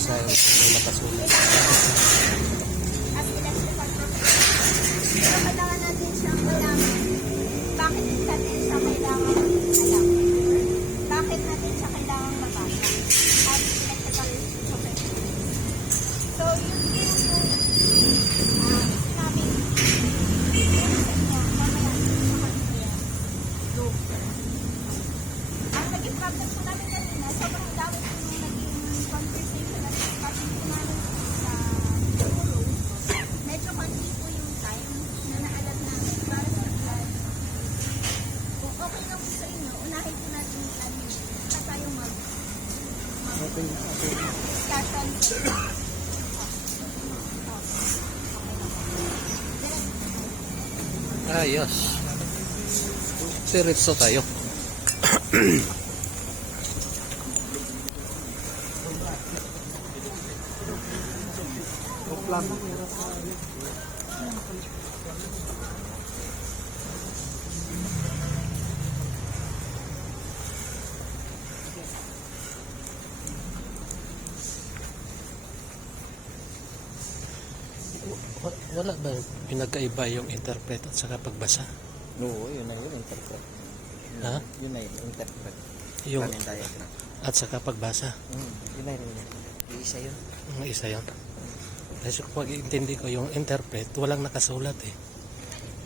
babasahin kung may nakasulat. As electrical professional, so kailangan natin siyang malaman. Bakit natin siya kailangan alam? Bakit natin siya kailangan mabasa? As electrical professional. So, yun din yung sinabing sa inyo, mamaya sa kanila. Go. Ang naging problem po namin kanina, sobrang dami po yung naging conversation at discussion po namin sa guru. Medyo konti po yung time na naalam namin para sa plan. Kung okay lang po sa inyo, unahin po natin yung plan nyo at tayo discussion. Ayos. Diretso tayo. Wala ba pinagkaiba yung interpret at saka pagbasa? Oo, yun na yun, interpret. Ha? Yun na yun, interpret. Yung Planning diagram. at saka pagbasa. Yun na yun. Isa yun. Ang isa yun. Kasi kung pag-intindi ko yung interpret, walang nakasulat eh.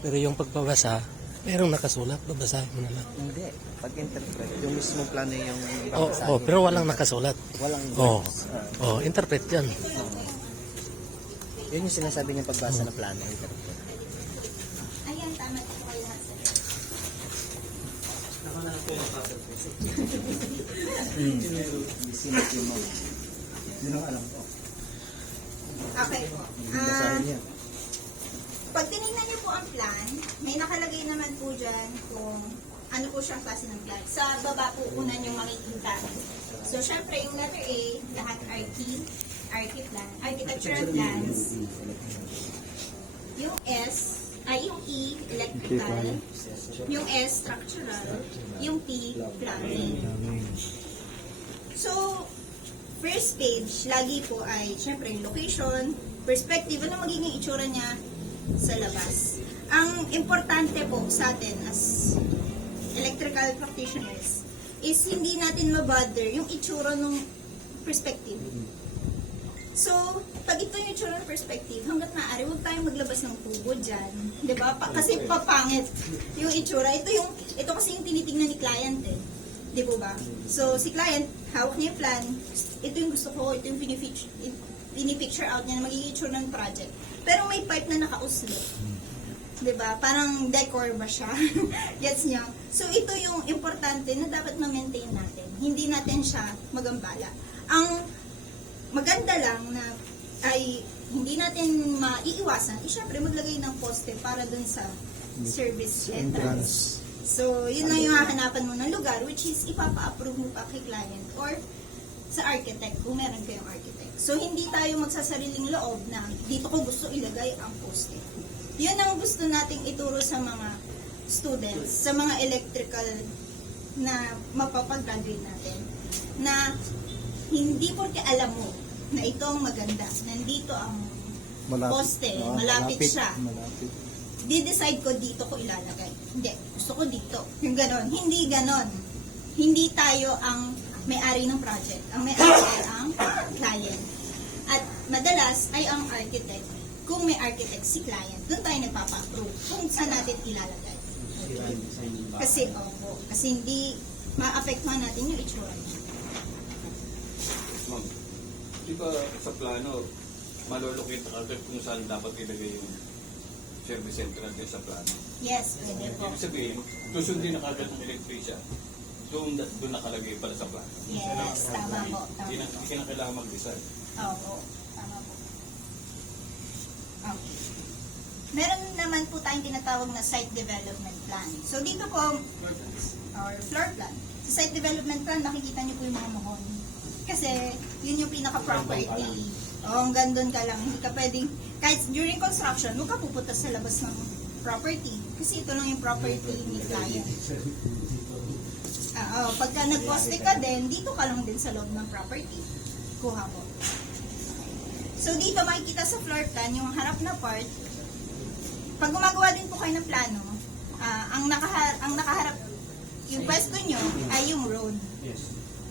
Pero yung pagbabasa, merong nakasulat, babasahin mo na lang. Hindi. Pag-interpret, yung mismong plano yung Oh, pero walang nakasulat. Walang Oh, words. interpret yan. Yun yung sinasabi niya pagbasa na plano, interpret. Ayan, tama po kayo lahat sa Sinip mo. Yun ang alam ko. Okay po. Basahin niya. Pag tinignan niyo po ang plan, may nakalagay naman po dyan kung ano po siyang klase ng plan. Sa baba po unan yung makikita. So, syempre, yung letter A, lahat RT plan, architectural plans. Yung S, yung E, electrical. Yung S, structural. Yung P, plumbing. So, first page, lagi po ay, syempre, location, perspective, ano magiging itsura niya sa labas. Ang importante po sa atin as electrical practitioners is hindi natin mabother yung itsura ng perspective. So, pag ito yung itsura ng perspective, hanggat maaari, huwag tayong maglabas ng tubo dyan. Diba? Kasi papangit yung itsura. Ito kasi yung tinitingnan ni client eh. Di po ba? So, si client, hawak niya yung plan. Ito yung gusto ko, ito yung pinipicture out niya na magiging itsura ng project. Pero may pipe na nakausli. Diba? Parang decor ba siya? Gets niya? So, ito yung importante na dapat ma-maintain natin. Hindi natin siya magambala. Ang maganda lang na ay hindi natin maiiwasan, syempre maglagay ng poste para dun sa service entrance. So, yun na yung hahanapan mo ng lugar, which is ipapa-approve mo pa kay client or sa architect, kung meron kayong architect. So, hindi tayo magsasariling loob na dito ko gusto ilagay ang poste. Yun ang gusto nating ituro sa mga students, sa mga electrical na mapapag-graduate natin, na hindi porke alam mo na ito ang maganda, nandito ang poste, malapit siya. Di-decide ko dito ko ilalagay. Hindi, gusto ko dito. Yung ganon. Hindi ganon. Hindi tayo ang may-ari ng project. Ang may-ari ay ang client. At madalas ay ang architect. Kung may architect si client, doon tayo nagpapa-approve kung saan natin ilalagay. Kasi hindi ma-apektuhan natin yung itsura niya. Ma'am, di ba sa plano, malolocate na agad kung saan dapat ilagay yung service central din sa plano? Yes, pwede po. Ibig sabihin, susundin na kagad ng electrician, doon nakalagay pala sa plano. Yes, tama po. Hindi ka na kailangan mag-design. Oo, tama po. Okay. Meron naman po tayong tinatawag na site development plan. So dito po, or floor plan. Sa site development plan, makikita niyo po yung mga mohon. Kasi yun yung pinaka-property. O, hanggang doon ka lang. Hindi ka pwedeng, kahit during construction, huwag ka pupunta sa labas ng property. Kasi ito lang yung property ni client. Pagka nag-poste ka din, dito ka lang din sa loob ng property. Kuha po. So dito makikita sa floor plan yung harap na part. Pag gumagawa din po kayo ng plano, ang nakaharap, yung pwesto nyo ay yung road.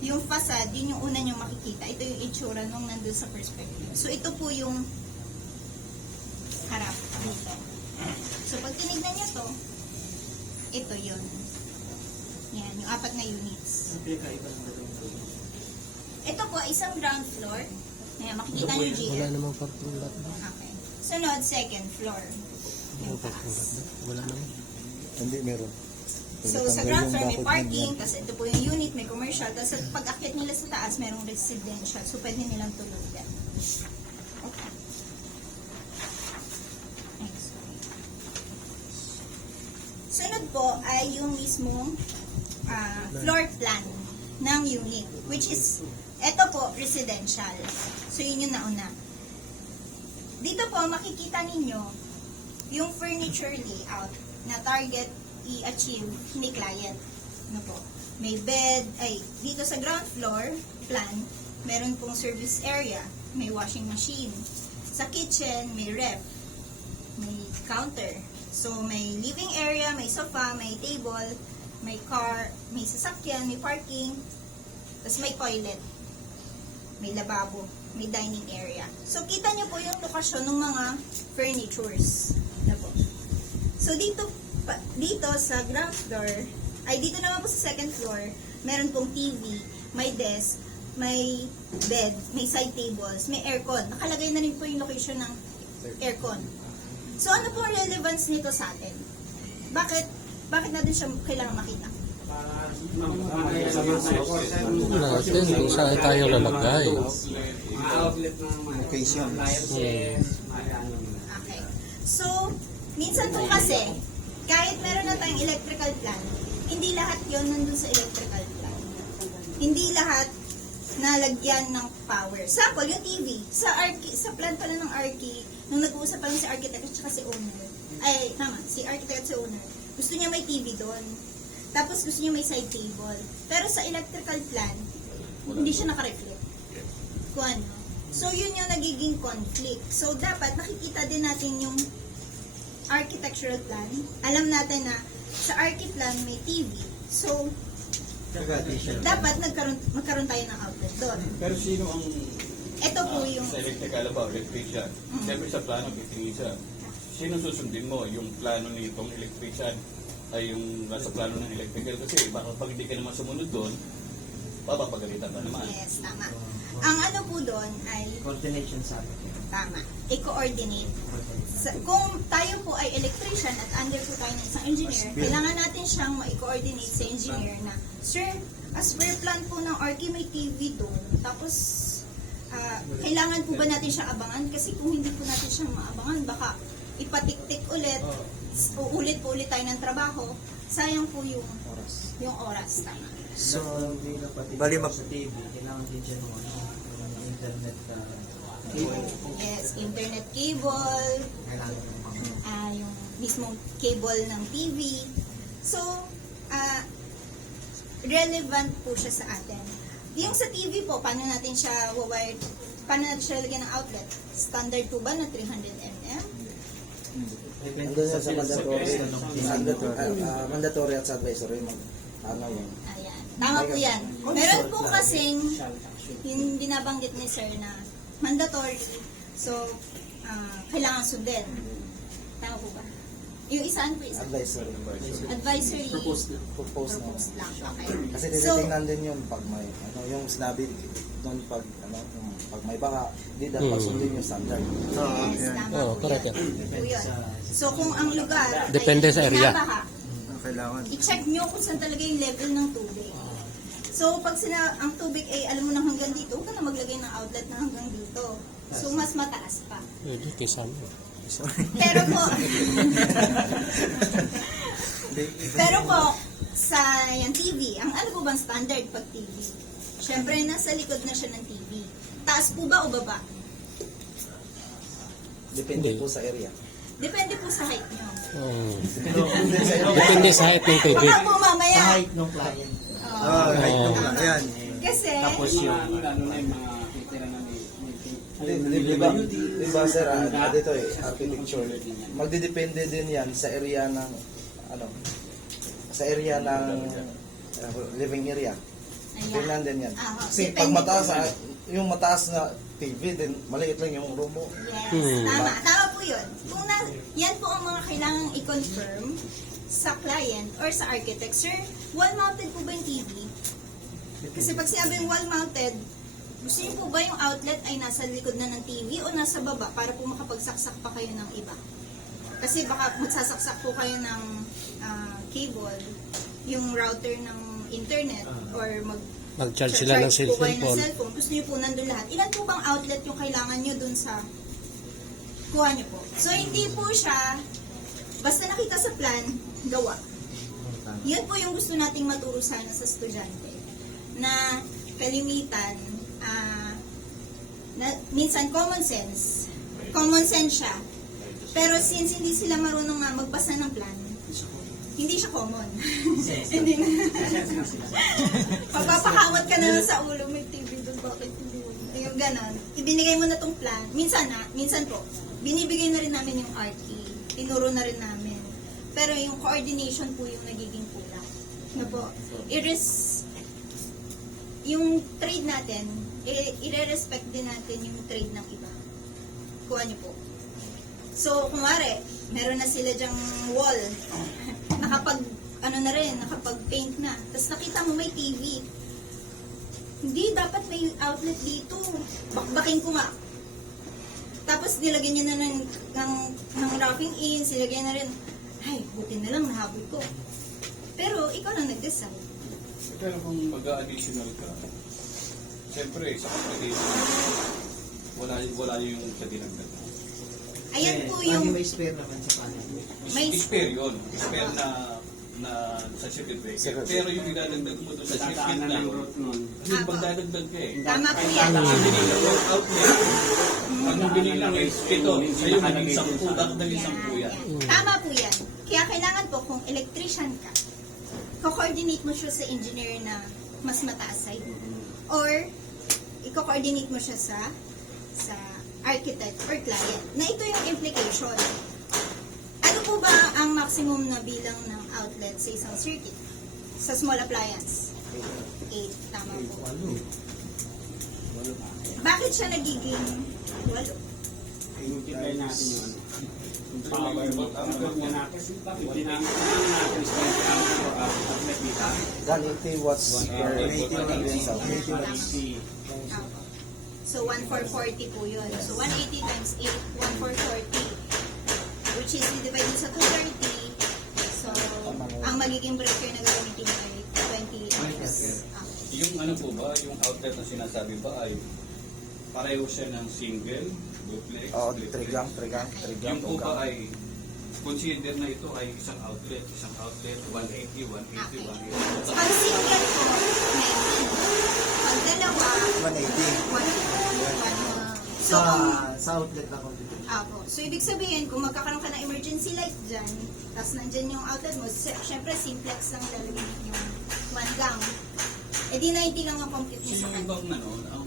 Yung facade, yun yung una nyo makikita. Ito yung itsura nung nandun sa perspective. So ito po yung harap dito. So pag tinignan nyo to, ito yun. Yan, yung 4 na units. Ito po, isang ground floor. Ayan, makikita nyo Wala GM. namang parking lot. Okay. Sunod, second floor. Yung parking lot. Wala naman. Hindi, meron. So, sa ground floor may parking, tapos ito po yung unit, may commercial, tapos pag akyat nila sa taas, merong residential. So, pwede nilang tulugan. Okay. Next. Sunod po ay yung mismong floor plan ng unit, which is, ito po, residential. So, yun yung nauna. Dito po, makikita ninyo yung furniture layout na target i-achieve ni client. Ano po? May bed, dito sa ground floor plan, meron pong service area, may washing machine. Sa kitchen, may ref, may counter. So, may living area, may sofa, may table, may car, may sasakyan, may parking, tapos may toilet, may lababo, may dining area. So, kita nyo po yung lokasyon ng mga furnitures. Ano po? So, dito sa ground floor, dito naman po sa second floor, meron pong TV, may desk, may bed, may side tables, may aircon. Nakalagay na rin po yung location ng aircon. So, ano po ang relevance nito sa atin? Bakit natin siya kailangan makita? Natin kung saan tayo lalagay. Location. Okay. So, minsan po kasi, kahit meron na tayong electrical plan, hindi lahat yon nandun sa electrical plan. Hindi lahat nalagyan ng power. Sample, yung TV. Sa plan pala ng Arki, nung nag-uusap pa lang si architect at saka si owner, si architect at si owner, gusto niya may TV doon. Tapos gusto niya may side table. Pero sa electrical plan, hindi siya nakareflect. Kung ano. So, yun yung nagiging conflict. So, dapat nakikita din natin yung architectural plan. Alam natin na sa archi plan may TV. So, dapat magkaroon tayo ng outlet doon. Pero sino ang Ito po yung... sa electrical ba, electrician? Siyempre sa plano, titingin siya. Sino susundin mo? Yung plano nitong electrician ay yung nasa plano ng electrical? Kasi baka pag hindi ka naman sumunod doon, papapagalitan ka naman. Yes, tama. Ang ano po doon ay... Coordination sa akin. Tama. I-coordinate. Kung tayo po ay electrician at under po tayo ng isang engineer, kailangan natin siyang ma-coordinate sa engineer na, Sir, as per plan po ng Arki may TV doon. Tapos, kailangan po ba natin siyang abangan? Kasi kung hindi po natin siyang maabangan, baka ipatik-tik ulit, uulit po ulit tayo ng trabaho, sayang po yung oras. Tama. So, bali sa TV, kailangan din siya ng internet cable. Yes, internet cable, yung mismong cable ng TV. So, relevant po siya sa atin. Yung sa TV po, paano natin siya lagyan ng outlet? Standard po ba na 300 mm? Depende sa mandatory at sa advisory. Yun. Ayan. Tama po yan. Meron po kasing yung binabanggit ni Sir na mandatory. So, kailangan sundin. Tama po ba? Yung isaan po isa? Advisory. Advisory. Propose na. Lang. Okay. Kasi So, tinitingnan din yun pag may, yung sinabi doon pag may baka, hindi dapat sundin yung standard. yes, tama Oo, po correct yan. Po yun. So, kung ang lugar Depende sa area. binabaha, Kailangan. i-check nyo kung saan talaga yung level ng tubig. So, pag ang tubig ay alam mo na hanggang dito, huwag ka na maglagay ng outlet na hanggang dito. So, mas mataas pa. Pwede, kisama. Pero po, sa yung TV, ang ano po bang standard pag TV? Siyempre, nasa likod na siya ng TV. Taas po ba o baba? Depende po sa area. Depende po sa height nyo. Depende sa height ng TV. Baka po mamaya. Height ng client. Oh, Height ng client. Yan. Kasi, Tapos yung ano na yung mga Diba sir, dito architecture, magdidepende din yan sa area ng, sa area ng living area. Tingnan din yan. Kasi pag Depende mataas, po. yung mataas na TV, din maliit lang yung room mo. Yes, tama po yun. Kung yan po ang mga kailangang i-confirm sa client or sa architect. Sir, wall-mounted po ba yung TV? Kasi pag sinabing wall-mounted, gusto niyo po ba yung outlet ay nasa likod na ng TV o nasa baba para po makapagsaksak pa kayo ng iba? Kasi baka magsasaksak po kayo ng cable, yung router ng internet, or Mag-charge sila ng po kayo ng cellphone. cellphone. Gusto niyo po nandun lahat. Ilan po bang outlet yung kailangan niyo dun sa kuha niyo po? So, hindi po siya, basta nakita sa plan, gawa. Yan po yung gusto nating maturo sana sa estudyante. Na kalimitan, na, minsan common sense siya. Pero since hindi sila marunong nga magbasa ng plan, hindi siya common. Hindi na. Pagpapakawat ka na lang sa ulo, may TV doon, bakit hindi mo? Yung ganon. Ibinigay mo na tong plan. Minsan po, binibigay na rin namin yung art key. Tinuro na rin namin. Pero yung coordination po yung nagiging kulang. Na po, yung trade natin, i-respect din natin yung trade ng iba. Kuha niyo po. So, kumare, meron na sila dyang wall. Nakapag-paint na. Tapos nakita mo may TV. Hindi, dapat may outlet dito. Bakbakin ko nga. Tapos nilagyan niya na ng wrapping in, silagyan na rin. Ay, buti na lang, nahabol ko. Pero, ikaw lang nag-decide. Pero kung mag-additional ka, siyempre, sa competition, wala yung sa dinagdag. Ayan po yung... May spare naman sa kanan. May- Spare yun. Spare na sa circuit breaker. Pero yung idadagdag mo doon sa circuit Tataanan na ng yun, route nun. yung pagdadagdag ka eh. Tama po yan. Ang binila ng outlet, ang binila ng ito, sa'yo naging 10, dagdagin 10 yan. Tama po yan. Kaya kailangan po kung electrician ka, ko-coordinate mo siya sa engineer na mas mataas side. Or, i-coordinate mo siya sa architect or client. Na ito yung implication. Ano po ba ang maximum na bilang ng outlet sa isang circuit? Sa small appliance? 8. Tama po. Bakit siya nagiging 8? I-multiply natin yung ano. Yung power mo. Ang natin. Hindi natin is 20 amps per outlet meter. 180 watts per 80 million sound. 80. So, 1,440 po yun. So, 180 times 8, 1,440. Which is, divide sa 230. So, ang magiging breaker na gagamitin ay 20 amps. Yung ano po ba, yung outlet na sinasabi ba ay pareho siya ng single, duplex, Oh, triplex? trigang. Yung po ba ay consider na ito ay isang outlet, 180, 180, 180. Pag single po, 90. Pag dalawa, 180. 1. So, kung Sa outlet na competition. So, ibig sabihin, kung magkakaroon ka ng emergency light dyan, tapos nandyan yung outlet mo, syempre, simplex lang lalagyan yung 1 gang. Eh di 90 lang ang complete mo So sa yung kanya. ibang ano, ang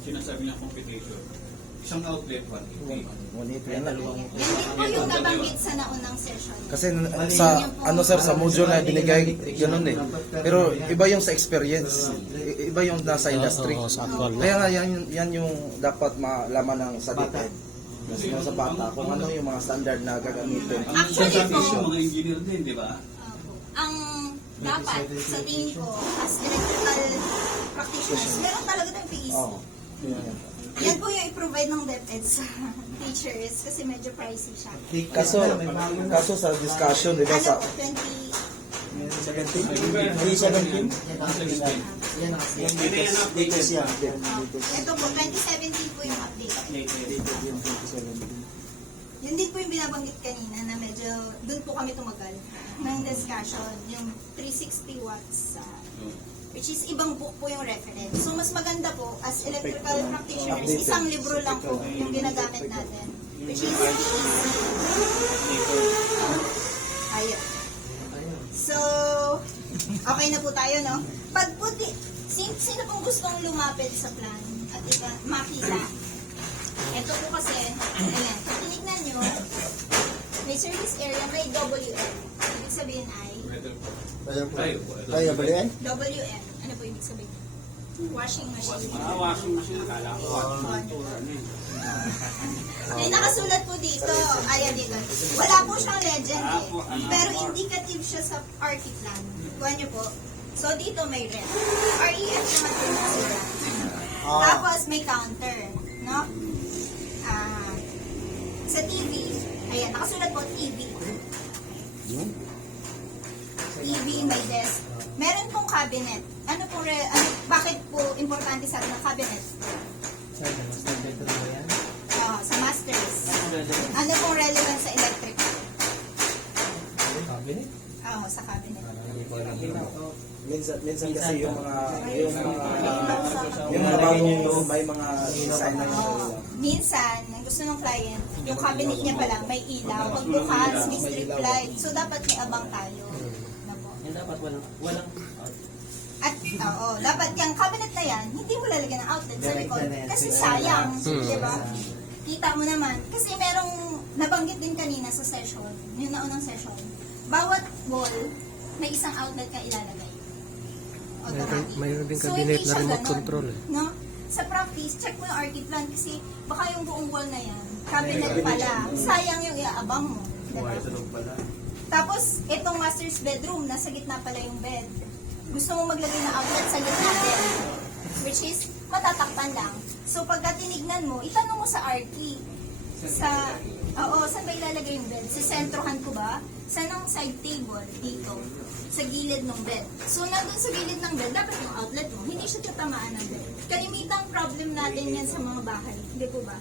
sinasabi ng competition, isang outlet, 180. 180 yan. Yan din po yung nabanggit sa naunang session. Kasi sa module na binigay, ganun eh. Pero iba yung sa experience. Iba yung nasa industry. Oo, sa actual. Kaya nga yan yung dapat malaman ng sa DepEd. Yung sa bata, kung ano yung mga standard na gagamitin. Ang Actually sinasabi po, yung mga engineer din, di ba? ang dapat, sa tingin ko, as electrical practitioners, meron talaga tayong PEC. Oo. Yan po yung i-provide ng DepEd sa teachers kasi medyo pricey siya. Kaso sa discussion, di ba Ano sa po, 20... 17? Yan ang latest yan. Ito po, 2017 po yung update. Yun din po yung binabanggit kanina na medyo, doon po kami tumagal ng discussion, yung 360 watts, which is ibang book po yung reference. So, mas maganda po, as electrical practitioners, isang libro lang po yung ginagamit natin, which is ayun. So, okay na po tayo, no? Pag puti, sino pong gustong lumapit sa plan at makita Ito po kasi, ayan, kung tinignan nyo, may service area, may WM. Ibig sabihin ay Kaya ba yan? WM. Ano po ibig sabihin? Washing machine. Washing machine. Akala ko washing machine. May nakasulat po dito. Ayan dito. Wala po siyang legend eh. Pero indicative siya sa RT plan. Kuha niyo po. So dito may ref. REF naman po nakasulat. Tapos may counter. No? Sa TV, ayan, nakasulat po TV. TV, may desk. Meron pong cabinet. Ano po, bakit po importante sa atin ang cabinet? Sa masters. Ano pong relevant sa electric? Cabinet? Oo, sa cabinet. Minsan kasi yung mga bago may mga design na Oo. Minsan, ang gusto ng client, yung cabinet niya pa lang, may ilaw. Pag bukas, may strip light. So, dapat may abang tayo. Ano po? Dapat walang At, dapat yung cabinet na yan, hindi mo lalagyan ng outlet sa likod. Kasi sayang, di ba? Kita mo naman. Kasi merong nabanggit din kanina sa session, yung naunang session. Bawat wall, may isang outlet ka ilalagay. Automatic. Mayroon din So, cabinet hindi na siya remote ganun, control eh. No? Sa practice, check mo yung RT plan kasi baka yung buong wall na yan, cabinet pala. Sayang yung iaabang mo. Diba? Tapos, itong master's bedroom, nasa gitna pala yung bed. Gusto mo maglagay ng outlet sa gitna din. Which is, matatakpan lang. So, pagka tinignan mo, itanong mo sa RT. Saan ba ilalagay yung bed? Sa sentrohan ko ba? Saan ang side table? Dito. Sa gilid ng bed. So, nandun sa gilid ng bed, dapat yung outlet mo. Hindi siya tatamaan ng bed. Kalimitang problem natin yan sa mga bahay. Hindi po ba?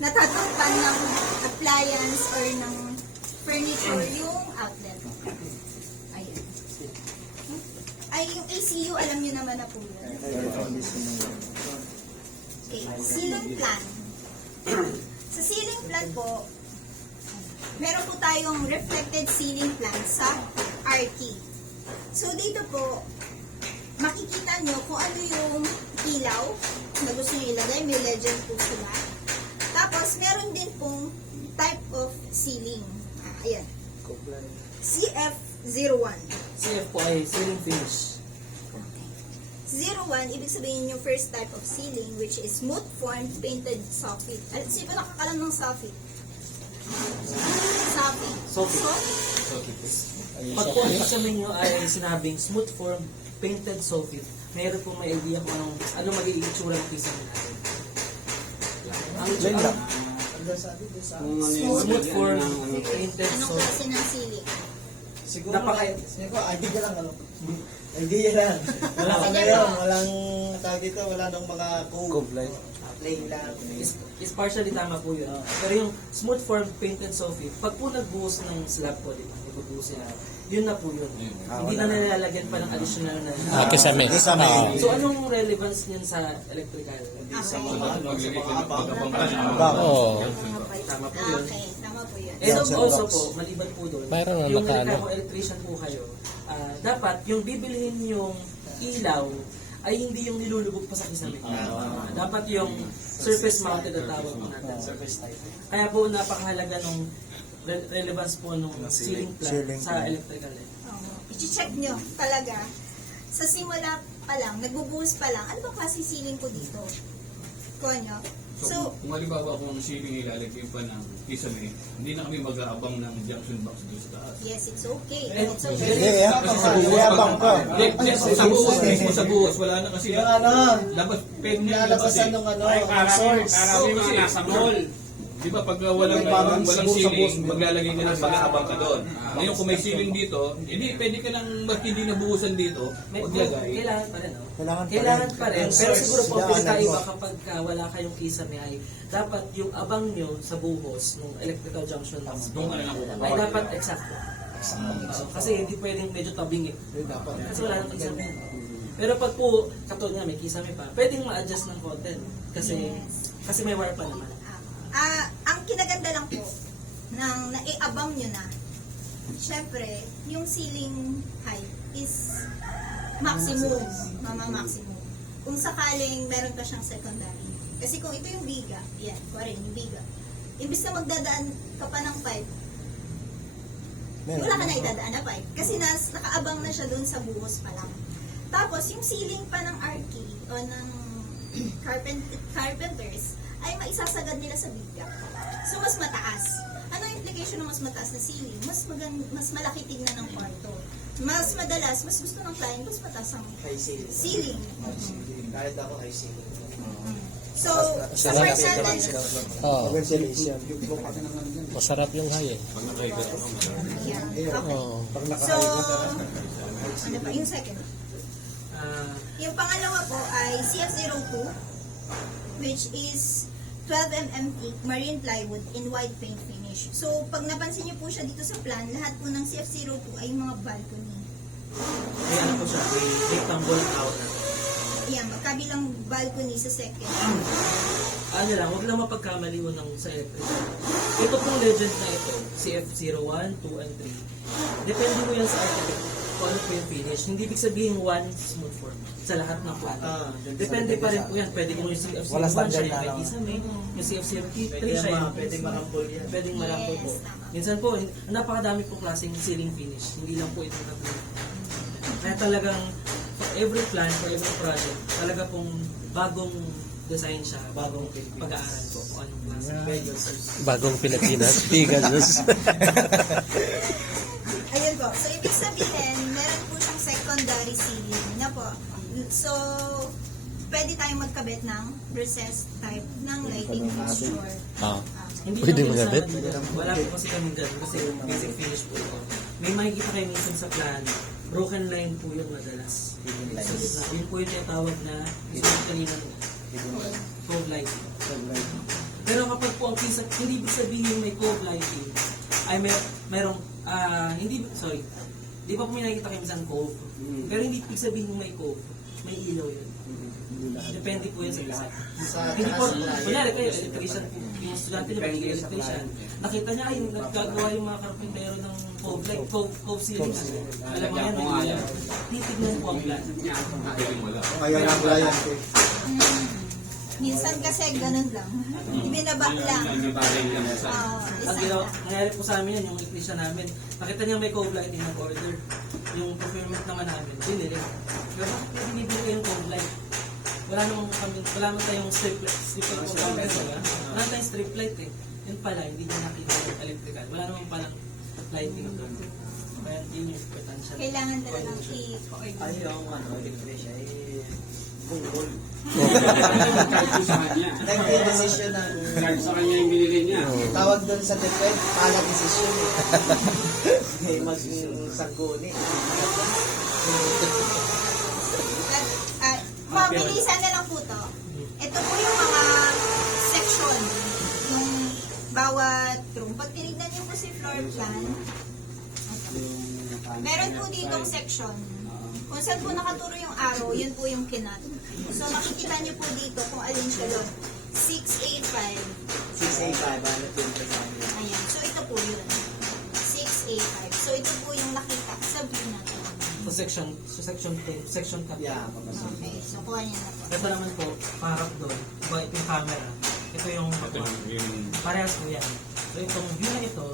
Natatakpan ng appliance or ng furniture yung outlet. Ayun. Ay, yung ACU, alam nyo naman na po yun. Okay, ceiling plan. Sa ceiling plan po, meron po tayong reflected ceiling plan sa RT. So, dito po, makikita nyo kung ano yung ilaw na gusto nyo ilagay. May legend po sila. Tapos, meron din pong type of ceiling. Ayan. CF01. CF po ay ceiling finish. 01, ibig sabihin yung first type of ceiling, which is smooth formed painted soffit. Sino nakakalam ng soffit? Soffit. Pag po ang sasabihin nyo ay sinabing smooth form painted soffit, mayroon po may idea kung ano magiging itsura ng pisa natin. Ang itsura, smooth form painted Anong soffit. klase ng ceiling? Siguro, Napaka- idea lang ano. Idea lang. Wala ka ngayon, walang tawag dito, wala nang mga cove light. Plain lang. Is partially tama po yun. Pero yung smooth form painted soffit, pag po nagbuhos ng slab po, di ba? Nagbuhos sila. Yun na po yun. Hindi na nilalagyan pa ng additional na. Kisame. So anong relevance niyan sa electrical? Oo. Tama po yun. Okay, tama po yun. And also po, maliban po doon, Mayroon na yung nakaano. kung electrician po kayo, dapat yung bibilhin yung ilaw ay hindi yung nilulubog pa sa kisame. Dapat yung surface mounted ang tawag po natin. Kaya po napakahalaga nung relevance po nung ceiling plan sa electrical. I-check nyo talaga. Sa simula pa lang, nagbubuhos pa lang, ano ba klase ceiling ko dito? Kuha nyo. So, kung halimbawa kung ceiling ilalagay pa ng kisame, hindi na kami mag-aabang ng junction box doon sa taas. yes, it's okay. Eh, It's Hindi, okay. yabang ko. Sa buhos, mismo sa buhos, wala na kasi. Yung ano, Dapat pwede nyo nilalabasan ng ano, source. Karami mga nasa mall. Di ba pag walang ceiling, maglalagay ka ng pag-aabang ka doon. Ngayon kung may ceiling dito, hindi pwede ka nang hindi nabuhusan dito, maglagay. Kailangan pa rin, no? Kailangan pa rin. Pero siguro po ang pinakaiba kapag wala kayong kisame ay dapat yung abang nyo sa buhos ng electrical junction box ay dapat eksakto. Kasi hindi pwedeng medyo tabing eh. Kasi wala nang kisame. Pero pag po, katulad nga may kisame pa, pwedeng ma-adjust ng konti. No? Kasi may wire pa naman. Ang kinaganda lang po, nang naiabang nyo na, syempre, yung ceiling height is maximum. Maximum. Kung sakaling meron ka siyang secondary, Kasi kung ito yung biga, yan, kuwari yung biga. Imbis na magdadaan ka pa ng pipe, wala ka na idadaan na pipe. Kasi nakaabang na siya doon sa buhos pa lang. Tapos, yung ceiling pa ng archi o ng carpenters ay maisasagad nila sa biga. So, mas mataas. Ano yung implication ng mas mataas na ceiling? Mas malaki tignan ng kwarto. Mas madalas, mas gusto ng client, mas mataas ang High ceiling. ceiling. Kahit ako high ceiling. So, sa personal, Oo. Ventilation. Masarap yung high eh. yeah. Okay. Oo. Pag So, nakahiga, ano pa? Yung second. Yung pangalawa po ay CF02, which is 12mm thick marine plywood in white paint finish. So, pag napansin niyo po siya dito sa plan, lahat po ng CF02 ay mga balcony. May ano po siya, may rectangle out na. Ayan, magkabilang balcony sa second. Ano lang, huwag lang mapagkamaliwan ng sa electrical. Ito pong legend na ito, CF01, 2, and 3. Depende mo yan sa architect kung ano po yung finish. Hindi ibig sabihin one smooth form sa lahat ng form. Depende pa rin po yan. Pwede mo yung CF01 Wala siya standard yung na may lang. kisame, yung CF03 siya yung pwedeng marampol yan. pwedeng malambot po. Yes, tama. Minsan po, napakadami pong klaseng ceiling finish. Hindi lang po ito na po. Kaya talagang for every plan, for every project, talaga pong bagong design siya, bagong pag-aaral po kung anong klase. Bagong Pilipinas, Pegasus. Ayun po. So, ibig sabihin, meron po siyang secondary ceiling na po. So, pwede tayong magkabit ng recessed type ng lighting fixture. Oo. Hindi Pwede lang magabit? yung sa ano, wala po kasi kami dyan kasi basic finish po ito. May makikita kayo minsan sa plan, broken line po yung madalas. Hidden Sa lines. gitna. Yun po yung tinatawag na kanina cove lighting. Pero kapag po ang pisa, hindi ibig sabihin may cove lighting, ay merong, sorry, di ba po may nakikita kayo minsan cove? Pero hindi ibig sabihin may cove, may ilaw yun. Depende po yan sa isa. Hindi po, kunyari kayo, electrician po, yung estudyante niya, pagiging electrician, nakita niya, ay, nagkagawa yung mga karpintero ng cove, like cove ceiling. Alam mo yan, may ilaw. Titignan po ang plan. Kaya nga pala yan. Minsan kasi ganun lang. Ibinaba lang. Ang ginawa, nangyari po sa amin yan, yung electrician namin, nakita niya may cove lighting ng order. Yung procurement naman namin, binili. Pero bakit may binibili kayong cove light? Wala naman tayong strip light. Wala tayong strip light eh. Yun pala, hindi niya nakita yung electrical. Wala naman palang lighting doon. Kaya yun yung importansya. Kailangan talagang i-coordinate. yung electrician ay bungol. Sa kanya. Nag-decision ng Kahit sa kanya yung binili niya. tawag doon sa defense, pala decision eh. May mag-sangguni. Mabilisan na lang po to. Ito po yung mga section yung bawat room. Pag tinignan niyo po si floor plan, meron po ditong section. Kung saan po nakaturo yung arrow, yun po yung kinat. So makikita niyo po dito kung alin siya doon. 685. 685, ano po yung Ayan. So ito po yun. 685. So ito po yung nakita sa view natin. So section 10, section 10. Yeah, papasok. Okay. So kuha niyo na po. Ito naman po, parang doon. Iba ito yung camera. Ito yung parehas po yan. So itong view na ito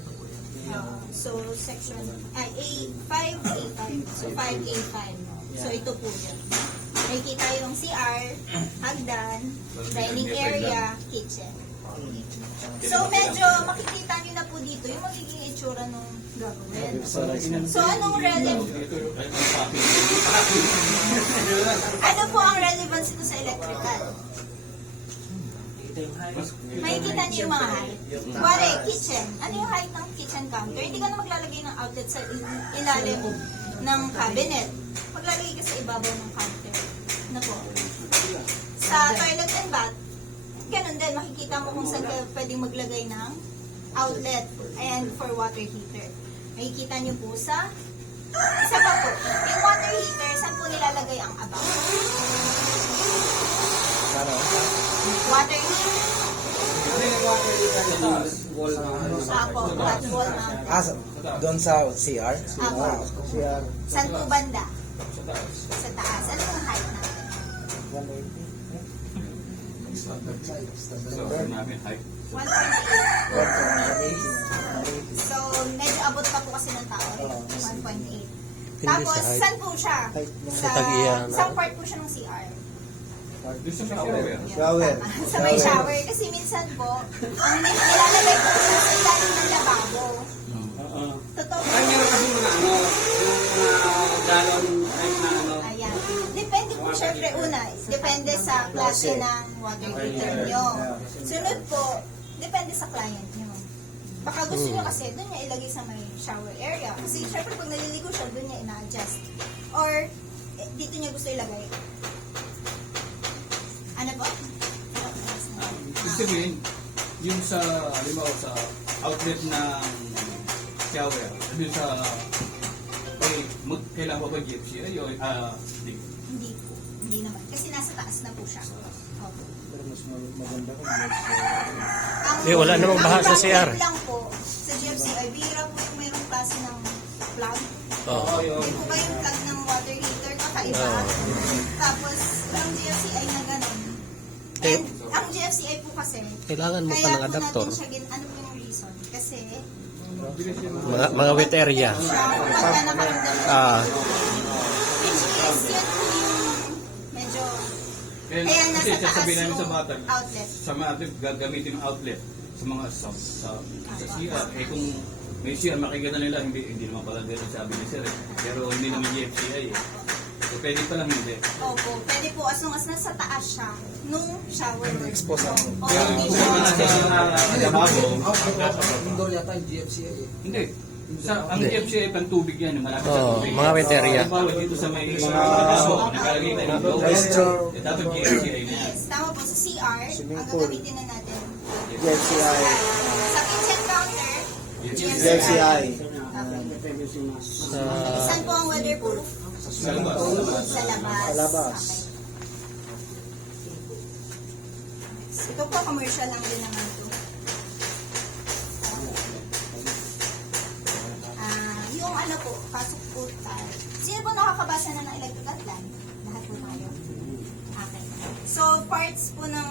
po yan. So section, A5A5. So 5A5. So ito po yun. Nakikita yung CR, hagdan, dining area, kitchen. So medyo makikita nyo na po dito yung magiging itsura nung gagawin. So anong ano po ang relevance ito sa electrical? Ito yung height. Makikita niyo yung mga height. Kuwari, kitchen. Ano yung height ng kitchen counter? Hindi ka na maglalagay ng outlet sa ilalim ng cabinet. Maglalagay ka sa ibabaw ng counter. Ano po? Sa toilet and bath, ganun din. Makikita mo kung saan ka pwedeng maglagay ng outlet and for water heater. Makikita niyo po sa isa pa po. Yung water heater, saan po nilalagay ang about? Water heater. Apo, flat wall mounted. Doon sa CR? Apo. CR. Saan po banda? Sa taas. Ano yung height natin? Standard size. Standard So, burn. namin height. 1.8. So, medyo abot pa po kasi ng tao. 1.8. Hindi Tapos, sa height. saan po siya? Height ng Sa, Tag-Iya, sa part po siya ng CR. Doon sa shower. Shower. Sa may shower. Kasi minsan po, ang nilalagay po siya sa ilalim ng lababo. Oo. Totoo po. Ay, meron kasi mga ano, yung galon type na ano. Ayan. Depende po syempre una. Depende sa klase ng water heater nyo. Sunod po, depende sa client nyo. Baka gusto nyo kasi doon niya ilagay sa may shower area. Kasi syempre pag naliligo siya, doon niya ina-adjust. Or dito niya gusto ilagay. Ano po? Ibig sabihin, yung sa, halimbawa sa outlet ng shower, doon sa, kailangan pa ba GFCI o hindi? Hindi po. Hindi naman. Kasi nasa taas na po siya. Opo. Pero mas maganda kung Wala namang baha sa CR. Ang lang po sa GFCI, bihira po yung mayroong klase ng plug. Oo. Hindi po ba yung plug ng water heater kakaiba? Tapos, ang GFCI na ganun. Eh, And ang GFCI po kasi, Kailangan mo pa kaya ng po adapter. natin siya ano po yung reason? Kasi, Mga wet area. siya, pagka nakaramdam ng which is, yun po yung medyo, kaya nasa Kasi taas sasabihin namin yung sa bata, outlet. sa mga outlet, gagamitin ng outlet sa mga sa CR. Eh kung may CR, makikita nila, hindi naman pala ganun sabi ni Sir. Pero hindi naman GFCI eh. So pwede pa lang hindi. Opo, pwede po as long as nasa taas siya nung shower. expose ako. O hindi Kung naman siya. nasa lababo, Indoor yata yung GFCA eh. hindi. Ang GFCI pang tubig yan, malapit sa Oo, tubig. mga wet area. Halimbawa dito sa may lababo, nakalagay tayo ng globe. moisture Dapat GFCI na yan. Yes, tama po sa CR, Swimming ang pool. gagamitin na natin. GFCI. Sa kitchen counter, GFCI. Depende sa mga. saan po ang weatherproof? Sa labas. Sa labas. Sa labas. Okay. Ito po, commercial lang din naman po. Yung ano po, pasok po tayo. Sino po nakakabasa na ng electrical plan? Lahat po tayo. Okay. So, parts po ng